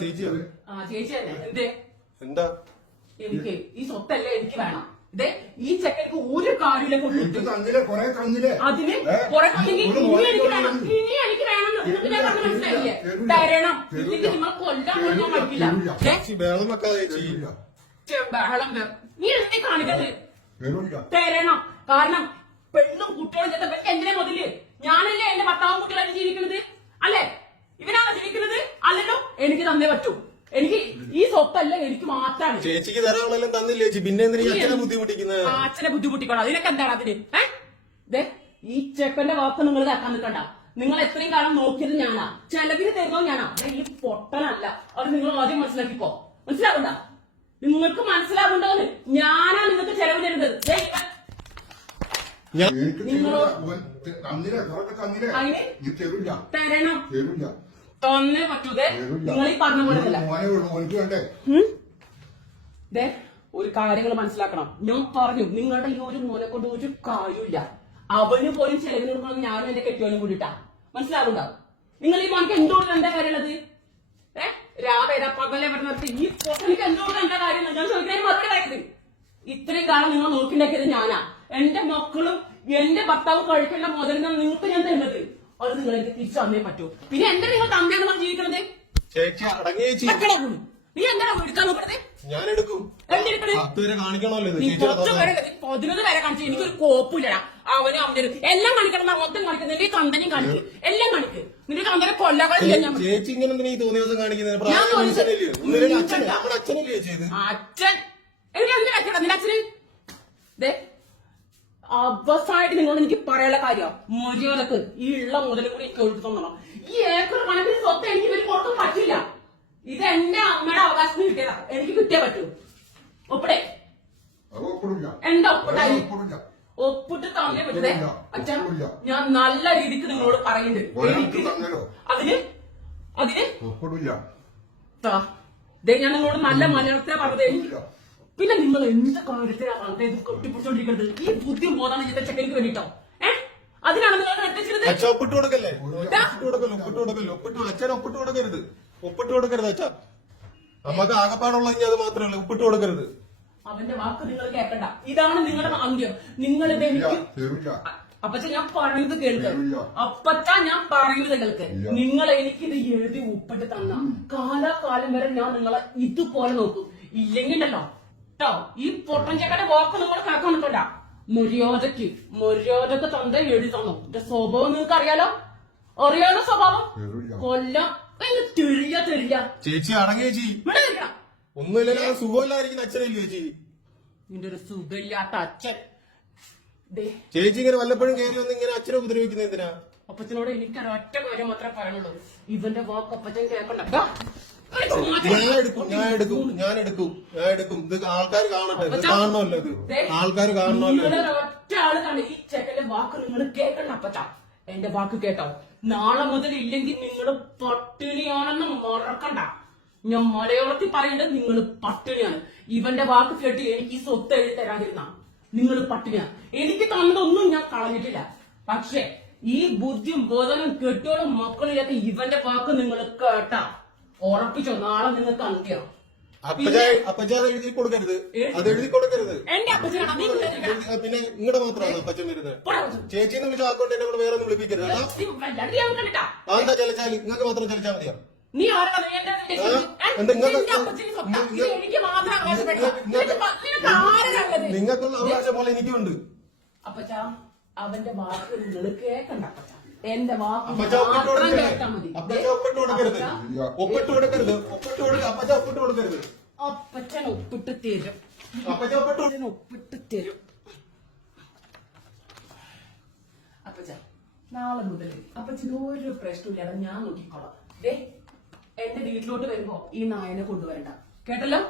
ചേച്ചി എന്താ എനിക്ക് ഈ സ്വത്തല്ലേ എനിക്ക് വേണം. ഇതേ ഈ ചെക്കനിക്ക് ഒരു കാര്യമില്ല. അതിന് കുറെ എനിക്ക് വേണം. ഇനി എനിക്ക് വേണം. മനസ്സിലായില്ലേ? തരണം. ഇതിന് നിങ്ങൾ കൊല്ലാൻ ഞാൻ പഠിക്കില്ല. ബഹളം നീ എന്തി കാണിക്കത്? തരണം. കാരണം പെണ്ണും കുട്ടികളും ചെയ്ത എന്തിനെ മുതല് ഞാനല്ലേ എന്റെ ഭർത്താവും കുട്ടികളായിട്ട് ജീവിക്കുന്നത്? അല്ലേ? ഇവനാണ് ജീവിക്കുന്നത്? അല്ലല്ലോ. എനിക്ക് തന്നേ പറ്റൂ. എനിക്ക് ഈ സ്വത്തല്ല എനിക്ക് മാത്രമാണ്. ചേച്ചിക്ക് തരാണല്ലോ തന്നില്ലേ ചേച്ചി, പിന്നെ അച്ഛനെ ബുദ്ധിമുട്ടിക്കുന്നത്? അച്ഛനെ ബുദ്ധിമുട്ടിക്കണം. അതിനൊക്കെ എന്താണ് അതിന്? ഈ ചെക്കന്റെ വാക്ക് നിങ്ങൾ ഇതാക്കാൻ നിൽക്കണ്ട. നിങ്ങൾ എത്രയും കാലം നോക്കിയത് ഞാനാ, ചെലവിന് തരുന്നോ ഞാനാ. ഈ പൊട്ടനല്ല. അത് നിങ്ങൾ ആദ്യം മനസ്സിലാക്കിപ്പോ. മനസ്സിലാവണ്ട? നിങ്ങൾക്ക് മനസ്സിലാവുണ്ടോന്ന്? ഞാനാ നിങ്ങൾക്ക് ചെലവ് തരുന്നത്. തരണം. തന്നേ പറ്റൂതേ. നിങ്ങൾ ഈ പറഞ്ഞ പോലെ ഒരു കാര്യങ്ങൾ മനസ്സിലാക്കണം. ഞാൻ പറഞ്ഞു നിങ്ങളുടെ ഈ ഒരു മോനെ കൊണ്ട് ഒരു കാര്യമില്ല. അവന് പോലും ചെലവിന് കൊടുക്കണം. ഞാനും എന്റെ കെട്ടിയോനും കൂടിയിട്ടാ. മനസ്സിലാവുണ്ടാവും. നിങ്ങൾ ഈ മോനക്ക് എന്തുകൊണ്ട് എന്താ കാര്യമുള്ളത്? രാവേര പകലെ പറഞ്ഞിട്ട് ഈ പൊട്ടനിക്ക് എന്തുകൊണ്ട് എന്താ കാര്യം? ഞാൻ ചോദിക്കാൻ മറുപടി പറയുന്നത്. ഇത്രയും കാലം നിങ്ങൾ നോക്കിണ്ടാക്കിയത് ഞാനാ. എന്റെ മക്കളും എന്റെ ഭർത്താവ് കഴിക്കേണ്ട മുതലിനാണ് നിങ്ങൾക്ക് ഞാൻ തരുന്നത്. അത് നിങ്ങൾ എനിക്ക് തിരിച്ചു തന്നേ പറ്റൂ. പിന്നെ എന്താ നിങ്ങൾ തന്നെയാണ് ജീവിക്കണത്? നീ എന്താണ് എടുക്കാൻ നോക്കണത്? ഞാൻ എടുക്കും. 11 വരെ കാണിച്ചു. എനിക്കൊരു കോപ്പില്ലടാ. അവനും അവന്റെ എല്ലാം കാണിക്കണം. മൊത്തം കാണിക്കുന്നത് നിന്റെ തന്തനെയും കാണിക്കും. എല്ലാം കാണിക്കും. നിന്റെ തന്തനെ കൊല്ലകളില്ല. ഞാൻ ചേച്ചി ഇങ്ങനെ തോന്നിയ കാണിക്കുന്നത് അച്ഛൻ എങ്ങനെ വെക്കണം നിന്റെ അച്ഛന്? അവസായിട്ട് നിങ്ങളോട് എനിക്ക് പറയാനുള്ള കാര്യം മര്യാദക്ക് ഈ ഉള്ള മുതൽ കൂടി എനിക്ക് ഒഴുകി തന്നണം. ഈ ഏക്കർ കണക്കിന് സ്വത്ത് എനിക്ക് ഇവര് കൊടുക്കാൻ പറ്റില്ല. ഇത് എന്റെ അമ്മയുടെ അവകാശത്തിന് കിട്ടിയതാ. എനിക്ക് കിട്ടിയേ പറ്റൂ. ഒപ്പിടെ എന്താ ഒപ്പിട്ടായി? ഒപ്പിട്ട് തന്നേ പറ്റതേ. അച്ഛൻ ഞാൻ നല്ല രീതിക്ക് നിങ്ങളോട് പറയുന്നുണ്ട്. അതിന് ഞാൻ നിങ്ങളോട് നല്ല മലയാളത്തിലെ പറഞ്ഞത്. പിന്നെ നിങ്ങൾ എന്ത് കാര്യത്തിലാണ് ഇത് കെട്ടിപ്പിടിച്ചോണ്ടിരിക്കുന്നത്? ഈ ബുദ്ധി ബോധാണ് ചെയ്ത ചെക്കനിക്ക് വേണ്ടിട്ടോ. അതിനാണ് നിങ്ങൾ എത്തിച്ചത്. ഒപ്പിട്ട് കൊടുക്കല്ലേ? അച്ഛൻ ഒപ്പിട്ട് കൊടുക്കരുത്. ഒപ്പിട്ട് കൊടുക്കരുത് അച്ഛാ. നമുക്ക് ആകപ്പാടുള്ള അത് മാത്രമല്ല. ഒപ്പിട്ട് കൊടുക്കരുത്. അവന്റെ വാക്ക് നിങ്ങൾ കേൾക്കണ്ട. ഇതാണ് നിങ്ങളുടെ അന്ത്യം. നിങ്ങളിത് എനിക്ക് അപ്പച്ച ഞാൻ പറയുന്നത് കേൾക്ക്. അപ്പച്ച ഞാൻ പറയുന്നത് കേൾക്ക്. നിങ്ങൾ എനിക്കിത് എഴുതി ഒപ്പിട്ട് തന്ന കാലാകാലം വരെ ഞാൻ നിങ്ങളെ ഇതുപോലെ നോക്കും. ഇല്ലെങ്കിലല്ലോ കേട്ടോ ഈ പൊട്ടൻ ചെക്കന്റെ വാക്ക് നിങ്ങൾ കേൾക്കാൻ നിൽക്കണ്ട. മര്യാദക്ക് തന്ത എഴുതി തന്നു. എന്റെ സ്വഭാവം നിങ്ങൾക്ക് അറിയാലോ. അറിയാലോ സ്വഭാവം. കൊല്ലം തെരിയ ചേച്ചി അടങ്ങി ചേച്ചി. ഒന്നുമില്ല സുഖമില്ലായിരിക്കും അച്ഛനല്ലേ ചേച്ചി? നിന്റെ ഒരു സുഖമില്ലാത്ത അച്ഛൻ. ചേച്ചി ഇങ്ങനെ വല്ലപ്പോഴും കയറി വന്ന് ഇങ്ങനെ അച്ഛനെ ഉപദ്രവിക്കുന്ന എന്തിനാ? അപ്പച്ചനോട് എനിക്കൊരൊറ്റ കാര്യം മാത്രമേ പറയാനുള്ളൂ. ഇവന്റെ വാക്ക് അപ്പച്ചൻ കേൾക്കണ്ട. ഞാൻ എടുക്കും. ഇത് ആൾക്കാർ കാണട്ടെ. ഇത് കാണണമല്ലോ. ഇത് ആൾക്കാർ കാണണമല്ലോ. ഒറ്റ ആള് കാണും. ഈ ചെക്കന്റെ വാക്ക് നിങ്ങൾ കേൾക്കണ്ട അപ്പച്ച. എന്റെ വാക്ക് കേട്ടോ. നാളെ മുതൽ ഇല്ലെങ്കിൽ നിങ്ങൾ പട്ടിണിയാണെന്ന് മറക്കണ്ട. ഞാൻ മലയാളത്തിൽ പറയേണ്ടത് നിങ്ങൾ പട്ടിണിയാണ്. ഇവന്റെ വാക്ക് കേട്ട് എനിക്ക് ഈ സ്വത്ത് എഴുതി തരാതിരുന്ന നിങ്ങൾ പട്ടിണിയാണ്. എനിക്ക് തന്നതൊന്നും ഞാൻ കളഞ്ഞിട്ടില്ല. പക്ഷെ ഈ ബുദ്ധിയും ബോധനും കെട്ടോളും മക്കളില്ലാത്ത ഇവന്റെ വാക്ക് നിങ്ങൾ കേട്ടാ ഉറപ്പിച്ചോ നാളെ നിങ്ങൾക്ക് അന്ത്യം. എഴുതി കൊടുക്കരുത്. അത് എഴുതി കൊടുക്കരുത്. എന്റെ അപ്പച്ചനാണ്. പിന്നെ നിങ്ങളുടെ മാത്രമാണ് അപ്പച്ചൻ വരുന്നത്. ചേച്ചിന്ന് വിളിച്ച അക്കൗണ്ട് എന്നെ വേറെ ഒന്നും വിളിപ്പിക്കരുത്. എന്താ ചലച്ചാൽ നിങ്ങൾക്ക് മാത്രം ചലിച്ചാൽ മതിയോ? നിങ്ങൾക്കുള്ള അവകാശം പോലെ എനിക്കുണ്ട്. അപ്പച്ച അവന്റെ വാക്ക് നിങ്ങൾ കേൾക്കണ്ട. അപ്പച്ച എന്റെ വാക്ക് ഒപ്പിട്ട് കൊടുക്കരുത്. അപ്പച്ചൻ ഒപ്പിട്ട് തരും. ഒപ്പിട്ട് തരും. അപ്പച്ച നാളെ മുതൽ അപ്പച്ചന് ഒരു പ്രശ്നമില്ലാതെ ഞാൻ നോക്കിക്കോളാം. എന്റെ വീട്ടിലോട്ട് വരുമ്പോ ഈ നായനെ കൊണ്ടുവരണ്ട. കേട്ടല്ലോ?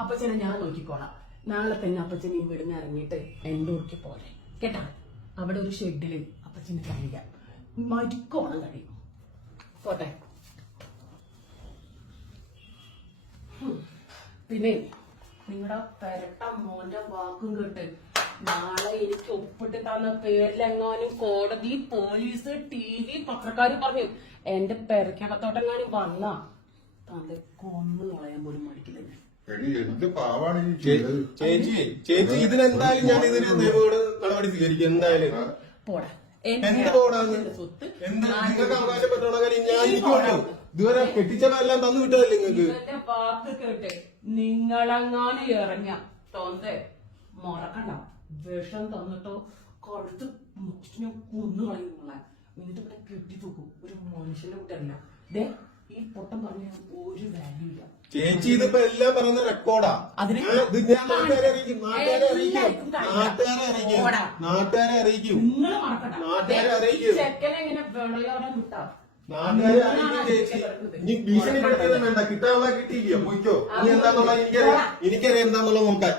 അപ്പച്ചനെ ഞാൻ നോക്കിക്കോളാം. നാളെ തന്നെ അപ്പച്ചൻ ഇവിടുന്ന് ഇറങ്ങിയിട്ട് എന്റെ ഊർക്ക് പോലെ കേട്ടാ. അവിടെ ഒരു ഷെഡില് അപ്പച്ചന് കഴിയാം. മരിക്കോണം കഴിയും. പോട്ടെ. പിന്നെ നിങ്ങളുടെ പെരട്ട മോന്റെ വാക്കും കേട്ട് നാളെ എനിക്ക് ഒപ്പിട്ട് തന്ന പേരിലെങ്ങാനും കോടതി, പോലീസ്, TV, പത്രക്കാര് പറഞ്ഞു എന്റെ പെരക്കകത്തോട്ടെങ്ങാനും വന്നാ തന്റെ കൊന്നു കളയാൻ പോലും മടിക്കില്ല ഞാൻ. എന്ത് പാവാണ് ഈ ചെയ്തത്? ചേച്ചി ഇതിനെന്തായാലും ഞാൻ ഇതിന് നിയമോട് നടപടി സ്വീകരിക്കും എന്തായാലും. പോടാ എന്ത് പോടാന്ന് സ്വത്ത് എന്ത് നിങ്ങൾക്ക് അവകാശപ്പെട്ടോണ കാര്യം ഞാൻ എനിക്കുണ്ടോ? ഇതുവരെ കെട്ടിച്ചവരെല്ലാം തന്നു വിട്ടതല്ലേ നിങ്ങൾക്ക്? ഇവന്റെ വാക്ക് കേട്ടെ നിങ്ങളെങ്ങാനും ഇറങ്ങ തോന്നേ മറക്കണ്ട. വിഷം തന്നിട്ടോ കുറച്ച് മുസ്ലിം കൊന്നു കളയും നിങ്ങളെ. എന്നിട്ട് ഇവിടെ കെട്ടി തൂക്കും. ഒരു മനുഷ്യന്റെ കുട്ടിയല്ല. ദേ ഈ പൊട്ടം പറഞ്ഞ ഒരു വാല്യൂ ഇല്ല. ചേച്ചി ഇതിപ്പോ എല്ലാം പറയുന്ന റെക്കോർഡാ. അതിന് ഇത് ഞാൻ നാട്ടുകാരെ അറിയിക്കും, നാട്ടുകാരെ അറിയിക്കും. നിങ്ങൾ മറക്കണ്ട. നാട്ടുകാരെ ഈ അറിയിക്കും. ചെക്കനെ ഇങ്ങനെ വെളയോടെ കിട്ടാം. നാട്ടുകാരെ അറിയിക്കും ചേച്ചി. ഇനി ഭീഷണിപ്പെടുത്തിയൊന്നും വേണ്ട. കിട്ടാനുള്ള കിട്ടിയില്ലയോ? പോയിക്കോ. ഇനി എന്താന്നുള്ള എനിക്കറിയാം എന്താന്നുള്ള നോക്കാൻ.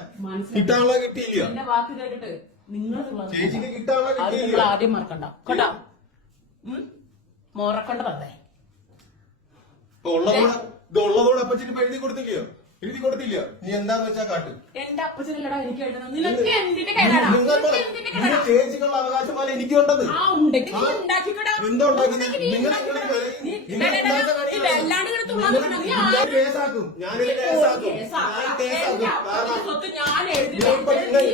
കിട്ടാനുള്ള കിട്ടിയില്ലയോ? എന്റെ വാക്ക് കേട്ടിട്ട് നിങ്ങൾ ചേച്ചിക്ക് കിട്ടാനുള്ള അത് നിങ്ങൾ കിട്ടിയില്ലയോ? ആദ്യം മറക്കണ്ട കേട്ടോ. മറക്കണ്ടതല്ലേ. ഇപ്പൊ ഉള്ളതോടെ അപ്പച്ചിട്ട് എഴുതി കൊടുത്തില്ലയോ? എഴുതി കൊടുത്തില്ലയോ? നീ എന്താന്ന് വെച്ചാ കാട്ട്. എന്റെ അപ്പച്ചനല്ലടാ എനിക്ക് എഴുതണം. നിനക്ക് എന്തിന്റെ കേടാടാ? നിനക്ക് എന്തിന്റെ കേടാ? നിങ്ങൾ ചേച്ചിക്കുള്ള അവകാശം പോലെ എനിക്കുണ്ടത്. ആ ഉണ്ടെങ്കിൽ നീ ഉണ്ടാക്കിക്കോടാ. എന്താ ഉണ്ടാക്കുന്നത്? നിങ്ങൾ വല്ലാണ്ട് ഇങ്ങനെ തുള്ളാൻ നിൽക്കണം. നീ ഞാൻ കേസാക്കും. ഞാനിത് കേസാക്കും. കേസാ. ഞാൻ കേസാക്കും. എന്റെ അപ്പച്ചന്റെ കാരണം സ്വത്ത് ഞാൻ എഴുതി ഞാൻ ഇപ്പൊ വെച്ചിട്ട് നീ